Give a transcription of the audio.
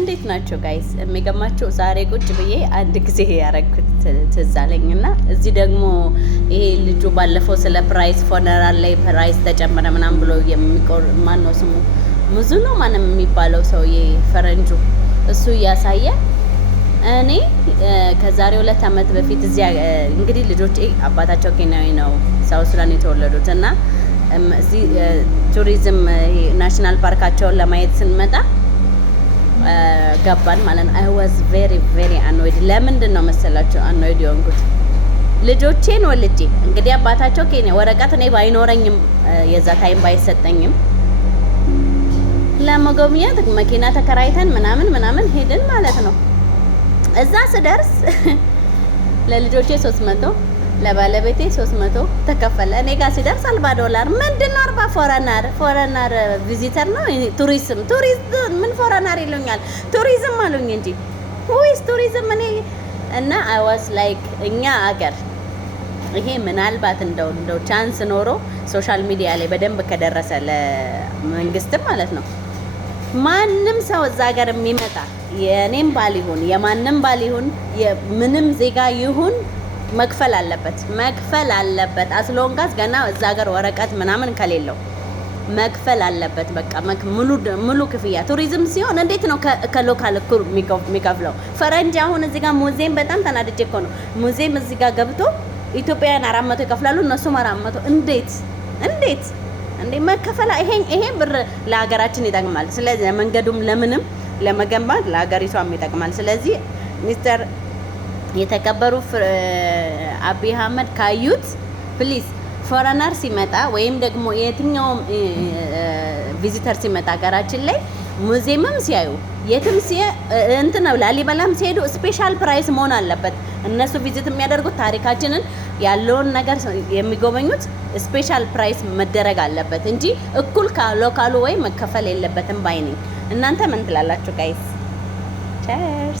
እንዴት ናቸው ጋይስ? የሚገማቸው ዛሬ ቁጭ ብዬ አንድ ጊዜ ያረኩት ትዝ አለኝና እዚህ ደግሞ ይሄ ልጁ ባለፈው ስለ ፕራይስ ፎነራል ላይ ፕራይስ ተጨመረ ምናምን ብሎ ማን ነው ስሙ ሙዙ ነው ማንም የሚባለው ሰውዬ ፈረንጁ እሱ እያሳየ እኔ ከዛሬ 2 ዓመት በፊት እዚያ እንግዲህ ልጆቼ አባታቸው ኬንያዊ ነው ሳውዝ ሱዳን የተወለዱት እና እዚህ ቱሪዝም ናሽናል ፓርካቸውን ለማየት ስንመጣ ገባን ማለት ነው። አይ ዋዝ ቬሪ አንኖይድ። ለምንድን ነው መሰላችሁ አንኖይድ የሆንኩት? ልጆቼን ወልጄ እንግዲህ አባታቸው ኬንያ ወረቀት እኔ ባይኖረኝም የዛ ታይም ባይሰጠኝም ለመጎብኘት መኪና ተከራይተን ምናምን ሄድን ማለት ነው። እዛ ስደርስ ለልጆቼ 300 ለባለቤቴ 300 ተከፈለ። እኔ ጋር ሲደርስ $40 ምንድነው 40 ፎረናር ቪዚተር ነው ቱሪስት ምን ፎረናር ይሉኛል ቱሪዝም አሉኝ እንጂ ወይስ ቱሪዝም እኔ እና አይ ዋስ ላይክ እኛ አገር ይሄ ምናልባት እንደው ቻንስ ኖሮ ሶሻል ሚዲያ ላይ በደንብ ከደረሰ ለመንግስትም ማለት ነው ማንም ሰው እዛ ሀገር የሚመጣ የኔም ባል ይሁን የማንም ባል ይሁን ምንም ዜጋ ይሁን መክፈል አለበት አስሎንጋስ ገና እዛ ሀገር ወረቀት ምናምን ከሌለው መክፈል አለበት። በቃ ሙሉ ክፍያ። ቱሪዝም ሲሆን እንዴት ነው ከሎካል እኩል የሚከፍለው? ፈረንጅ አሁን እዚህ ጋር ሙዚየም በጣም ተናድጄ እኮ ነው ሙዚየም እዚህ ጋር ገብቶ ኢትዮጵያውያን 400 ይከፍላሉ እነሱም 400 እንዴት እንዴ መከፈላ? ይሄ ብር ለሀገራችን ይጠቅማል። ስለዚህ መንገዱም ለምንም ለመገንባት ለሀገሪቷም ይጠቅማል። ስለዚህ ሚስተር የተከበሩ አብይ አህመድ ካዩት ፕሊዝ ፎረነር ሲመጣ ወይም ደግሞ የትኛውም ቪዚተር ሲመጣ ሀገራችን ላይ ሙዚየምም ሲያዩ የትም እንትን ላሊበላም ሲሄዱ ስፔሻል ፕራይስ መሆን አለበት። እነሱ ቪዚት የሚያደርጉት ታሪካችንን ያለውን ነገር የሚጎበኙት ስፔሻል ፕራይስ መደረግ አለበት እንጂ እኩል ከሎካሉ ወይ መከፈል የለበትም ባይ ነኝ። እናንተ ምን ትላላችሁ ጋይስ? ቸርስ